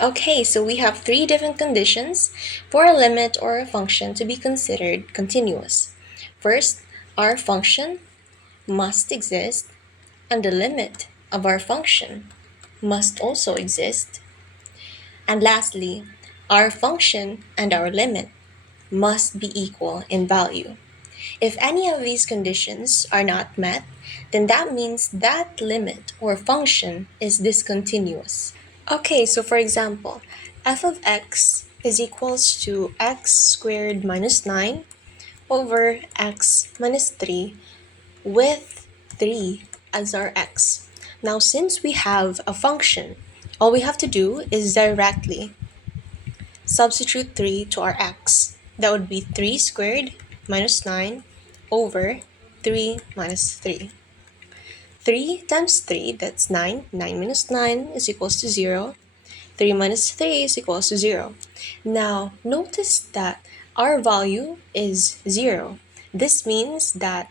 Okay, so we have three different conditions for a limit or a function to be considered continuous. First, our function must exist, and the limit of our function must also exist. And lastly, our function and our limit must be equal in value. If any of these conditions are not met, then that means that limit or function is discontinuous. Okay, so for example, f of x is equals to x squared minus 9 over x minus 3 with 3 as our x. Now, since we have a function, all we have to do is directly substitute 3 to our x. That would be 3 squared minus 9 over 3 minus 3. 3 times 3, that's 9. 9 minus 9 is equals to 0. 3 minus 3 is equals to 0. Now, notice that our value is 0. This means that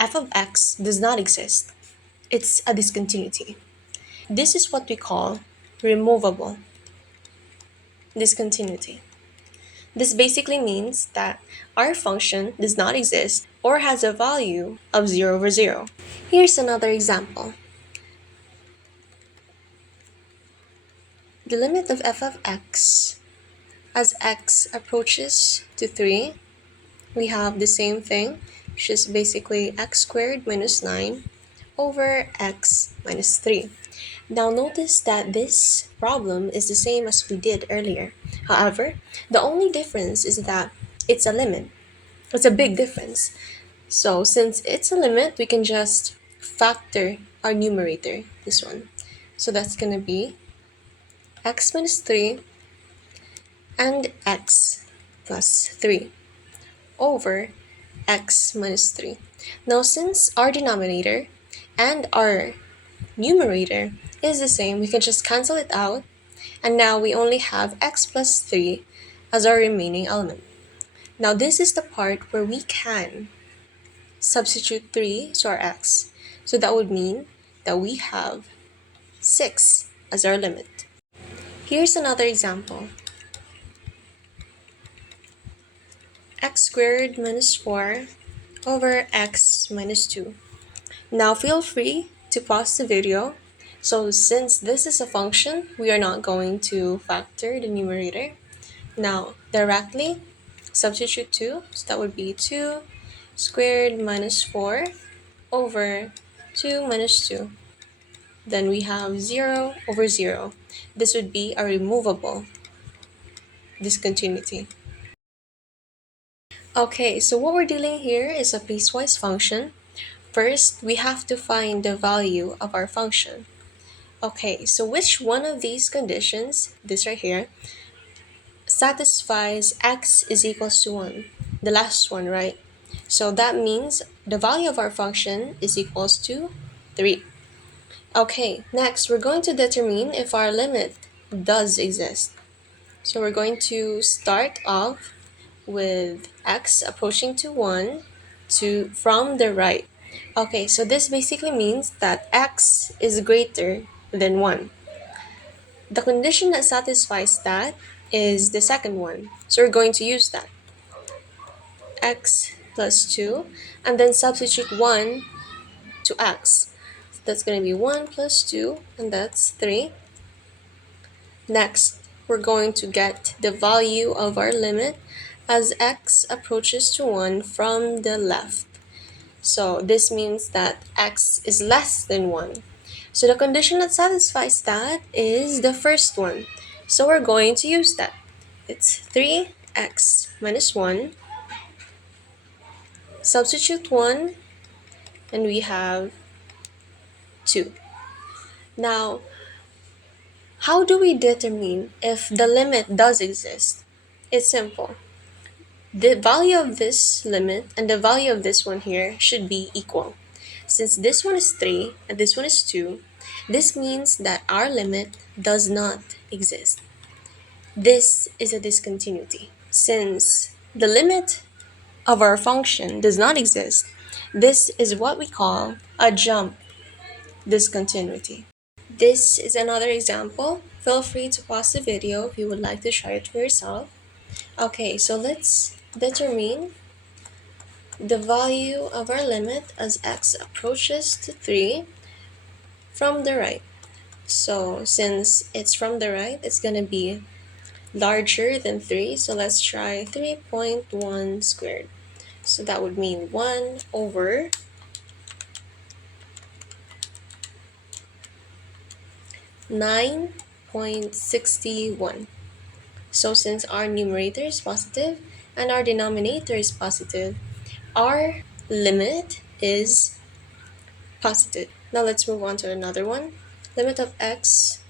f of x does not exist. It's a discontinuity. This is what we call removable discontinuity. This basically means that our function does not exist or has a value of 0 over 0. Here's another example. The limit of f of x as x approaches to 3, we have the same thing, which is basically x squared minus 9 over x minus 3. Now notice that this problem is the same as we did earlier. However, the only difference is that it's a limit. It's a big difference. So since it's a limit, we can just factor our numerator, this one. So that's going to be x minus 3 and x plus 3 over x minus 3. Now, since our denominator and our numerator is the same, we can just cancel it out, and now we only have x plus 3 as our remaining element. Now, this is the part where we can substitute 3 to our x. So that would mean that we have 6 as our limit. Here's another example. X squared minus 4 over x minus 2. Now feel free to pause the video. So since this is a function, we are not going to factor the numerator. Now directly substitute 2, so that would be 2 squared minus 4 over 2 minus 2. Then we have 0 over 0. This would be a removable discontinuity. Okay, so what we're dealing here is a piecewise function. First, we have to find the value of our function. Okay, so which one of these conditions, this right here, satisfies x is equals to 1? The last one, right? So that means the value of our function is equals to 3. Okay, next we're going to determine if our limit does exist. So we're going to start off with x approaching to 1 from the right. Okay, so this basically means that x is greater than 1. The condition that satisfies that is the second one. So we're going to use that. X plus 2, and then substitute 1 to x. So that's going to be 1 plus 2, and that's 3. Next, we're going to get the value of our limit as x approaches to 1 from the left. So this means that x is less than 1. So the condition that satisfies that is the first one. So we're going to use that. It's 3x minus 1. Substitute 1, and we have 2. Now, how do we determine if the limit does exist? It's simple. The value of this limit and the value of this one here should be equal. Since this one is 3 and this one is 2, this means that our limit does not exist. This is a discontinuity. Since the limit of our function does not exist, this is what we call a jump discontinuity. This is another example Feel free to pause the video if you would like to try it for yourself. Okay, so let's determine the value of our limit as x approaches to 3 from the right. So since it's from the right, it's going to be larger than 3. So let's try 3.1 squared. So that would mean 1 over 9.61. So since our numerator is positive and our denominator is positive, our limit is positive. Now let's move on to another one. Limit of x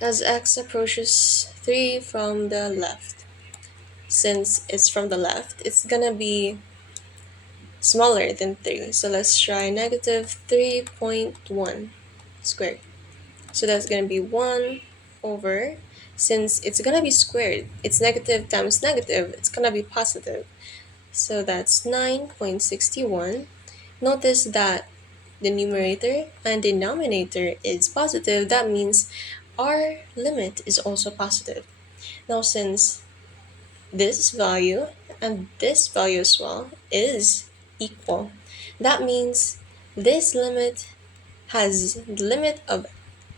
as x approaches 3 from the left. Since it's from the left, it's gonna be smaller than 3. So let's try negative 3.1 squared. So that's gonna be 1 over, since it's gonna be squared, it's negative times negative, it's gonna be positive. So that's 9.61. Notice that the numerator and denominator is positive. That means our limit is also positive. Now since this value and this value as well is equal, that means this limit has the limit of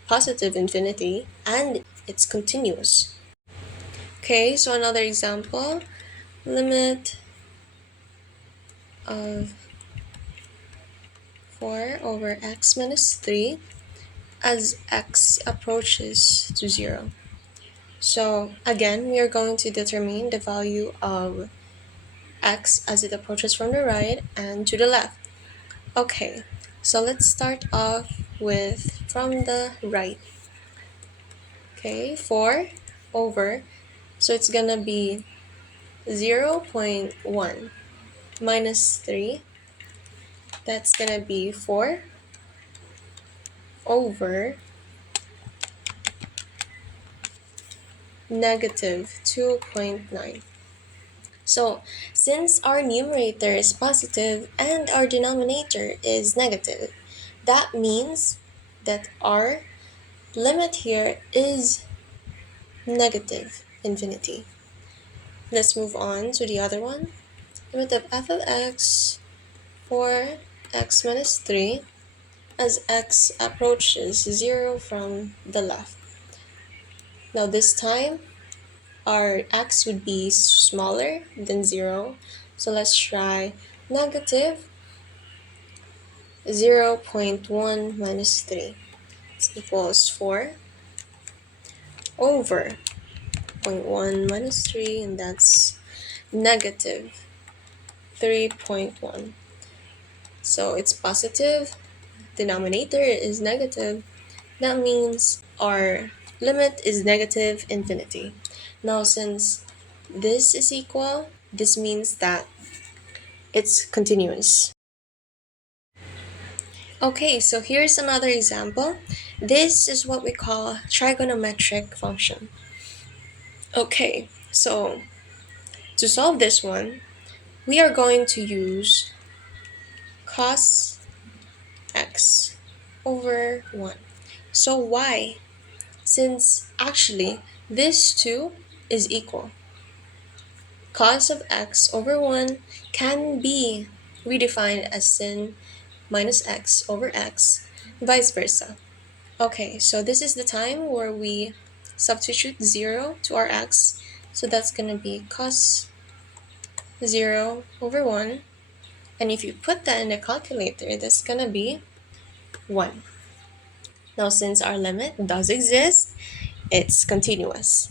positive infinity and it's continuous. Okay, so another example, limit of 4 over x minus 3 as x approaches to 0. So again, we are going to determine the value of x as it approaches from the right and to the left. Okay, so let's start off with from the right. Okay, 4 over, so it's gonna be 0.1 minus 3. That's gonna be 4 over negative 2.9. So since our numerator is positive and our denominator is negative, that means that our limit here is negative infinity. Let's move on to the other one. Limit of f of x for x minus 3 as x approaches 0 from the left. Now this time, our x would be smaller than 0. So let's try negative 0.1 minus 3. This equals 4 over 0.1 minus 3, and that's negative 3.1. So it's positive, denominator is negative. That means our limit is negative infinity. Now since this is equal, this means that it's continuous. Okay, so here's another example. This is what we call trigonometric function. Okay, so to solve this one, we are going to use cos x over 1. So why? Since actually this 2 is equal. Cos of x over 1 can be redefined as sin minus x over x, vice versa. Okay, so this is the time where we substitute 0 to our x. So that's going to be cos 0 over 1. And if you put that in the calculator, that's going to be 1. Now, since our limit does exist, it's continuous.